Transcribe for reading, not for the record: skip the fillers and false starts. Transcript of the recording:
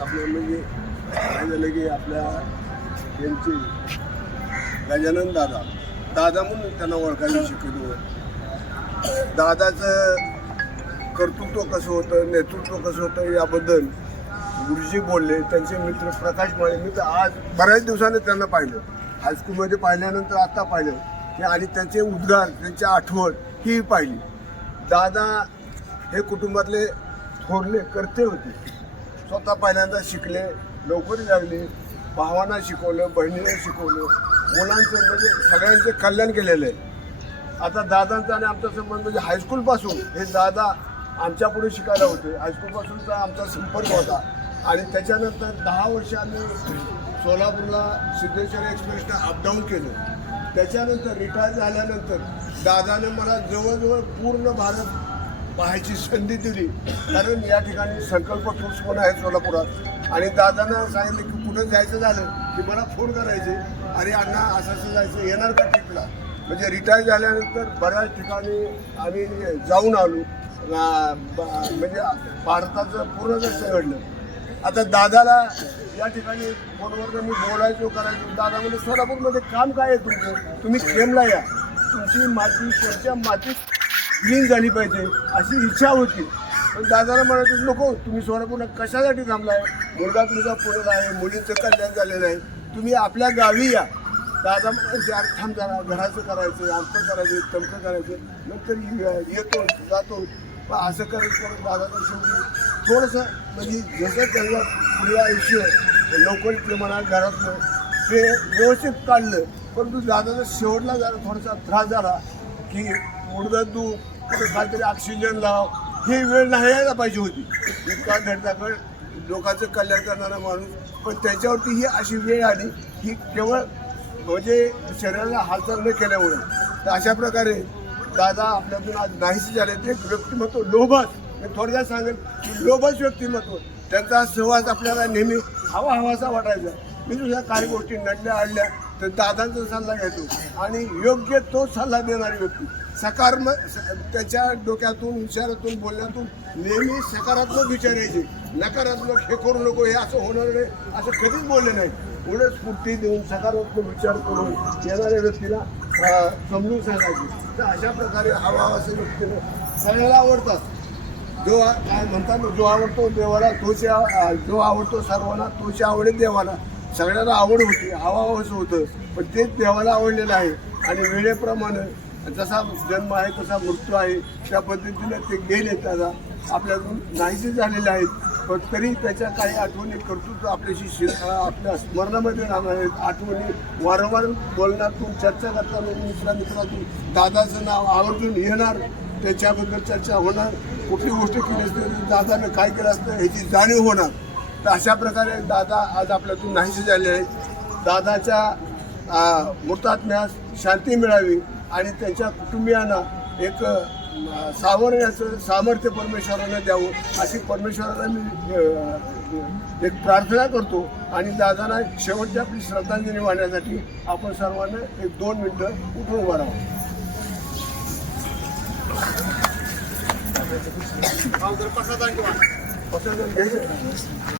आपल्या म्हणजे काय झालं की आपल्या त्यांची गजानन दादा म्हणून त्यांना ओळखायला शिकलो. दादाचं कर्तृत्व कसं होतं, नेतृत्व कसं होतं याबद्दल गुरुजी बोलले. त्यांचे मित्र प्रकाश माळे, मी तर आज बऱ्याच दिवसाने त्यांना पाहिलं, हायस्कूलमध्ये पाहिल्यानंतर आता पाहिलं की, आणि त्यांचे उद्गार, त्यांची आठवण ही पाहिली. दादा हे कुटुंबातले थोरले कर्ते होते. स्वतः पहिल्यांदा शिकले, नोकरी लागली, भावांना शिकवलं, बहिणीला शिकवलं, मुलांचं म्हणजे सगळ्यांचे कल्याण केलेलं आहे. आता दादांचा आणि आमचा संबंध म्हणजे हायस्कूलपासून हे दादा आमच्या पुढे शिकायला होते. हायस्कूलपासूनचा आमचा संपर्क होता आणि त्याच्यानंतर 10 वर्ष आम्ही सोलापूरला सिद्धेश्वर एक्सप्रेसनं अपडाऊन केलं. त्याच्यानंतर रिटायर झाल्यानंतर दादाने मला जवळजवळ पूर्ण भारत पाहायची संधी दिली. कारण या ठिकाणी संकल्प टूर्स पण आहे सोलापुरात आणि दादांना सांगितलं की कुठं जायचं झालं की मला फोन करायचे, अरे अण्णा असं जायचं, येणार का ट्रिपला. म्हणजे रिटायर झाल्यानंतर बऱ्याच ठिकाणी आम्ही जाऊन आलो. म्हणजे भारताचं पूर्ण दर्शन घडलं. आता दादाला या ठिकाणी फोनवर मी बोलायचो करायचो. दादा म्हणजे सोलापूरमध्ये काम काय आहे तुमचं, तुम्ही खेमला या, तुमची माती कोणत्या मातीत क्लीन झाली पाहिजे अशी इच्छा होती. पण दादाला म्हणायचं नको, तुम्ही सोलापूरला कशासाठी थांबलाय, मुलगा तुमचा पुण्याला आहे, मुलींचं कल्याण झालेलं आहे, तुम्ही आपल्या गावी या. दादा म्हणायचे अरे थांब जरा, घराचं करायचं, आमचं करायचं, तमकं करायचं, नंतर येतो जातो. पण असं करत दादाचं शेवटी थोडंसं म्हणजे जसं त्यांना पुढे आयुष्य नोकरीतलं म्हणा घरातलं ते व्यवस्थित काढलं. परंतु दादाचा शेवटला जरा थोडासा त्रास झाला की मुडदं तू काहीतरी ऑक्सिजन लाव, ही वेळ नाही यायला पाहिजे होती. इतका धडधाकड लोकांचं कल्याण करणारा माणूस, पण त्याच्यावरती ही अशी वेळ आली की केवळ म्हणजे शरीराला हालचाल न केल्यामुळे. तर अशा प्रकारे दादा आपल्यातून आज नाहीसे झाले. ते व्यक्तिमत्व लोभस, मी थोडक्यात सांगेल की लोभस व्यक्तिमत्व. त्यांचा सहवास आपल्याला नेहमी हवासा वाटायचा. मी तुझ्या काही गोष्टी नडल्या आडल्या तर दादांचा सल्ला घेतो आणि योग्य तो सल्ला देणारी व्यक्ती. त्याच्या डोक्यातून विचारातून बोलण्यातून नेहमी सकारात्मक विचार यायचे. नकारात्मक हे करू नको, हे असं होणार नाही असं कधीच बोलले नाही. पुढे स्फूर्ती देऊन सकारात्मक विचार करून येणाऱ्या व्यक्तीला समजून सांगायचे. तर अशा प्रकारे हवासे व्यक्तीला सगळ्याला आवडतात. जो काय म्हणतात, जो आवडतो देवाला तोच, जो आवडतो सर्वांना तोच आवडे देवाला. सगळ्याला आवड होती, हवाहवसं होतं, पण तेच देवाला आवडलेलं आहे. आणि वेळेप्रमाणे जसा जन्म आहे तसा मृत्यू आहे, त्या पद्धतीने ते गेले, त्याला आपल्यातून नाहीसे झालेले आहेत. पण तरी त्याच्या काही आठवणी कर्तृत्व आपल्याशी आपल्या स्मरणामध्ये राहणार आहेत. आठवणी वारंवार बोलण्यातून, चर्चा करताना, मित्रातून दादाचं नाव आवर्जून येणार, त्याच्याबद्दल चर्चा होणार. कुठली गोष्ट केली असते दादानं काय केलं असतं ह्याची जाणीव होणार. तर अशा प्रकारे दादा आज आपल्यातून नाहीसे झाले आहेत. दादाच्या मृतात्म्यास शांती मिळावी आणि त्यांच्या कुटुंबियांना एक सावरण्याचं सामर्थ्य परमेश्वरानं द्यावं अशी परमेश्वराला मी एक प्रार्थना करतो. आणि दादांना शेवटची आपली श्रद्धांजली वाहण्यासाठी आपण सर्वांना 1-2 मिनटं उठून उभं राहावं.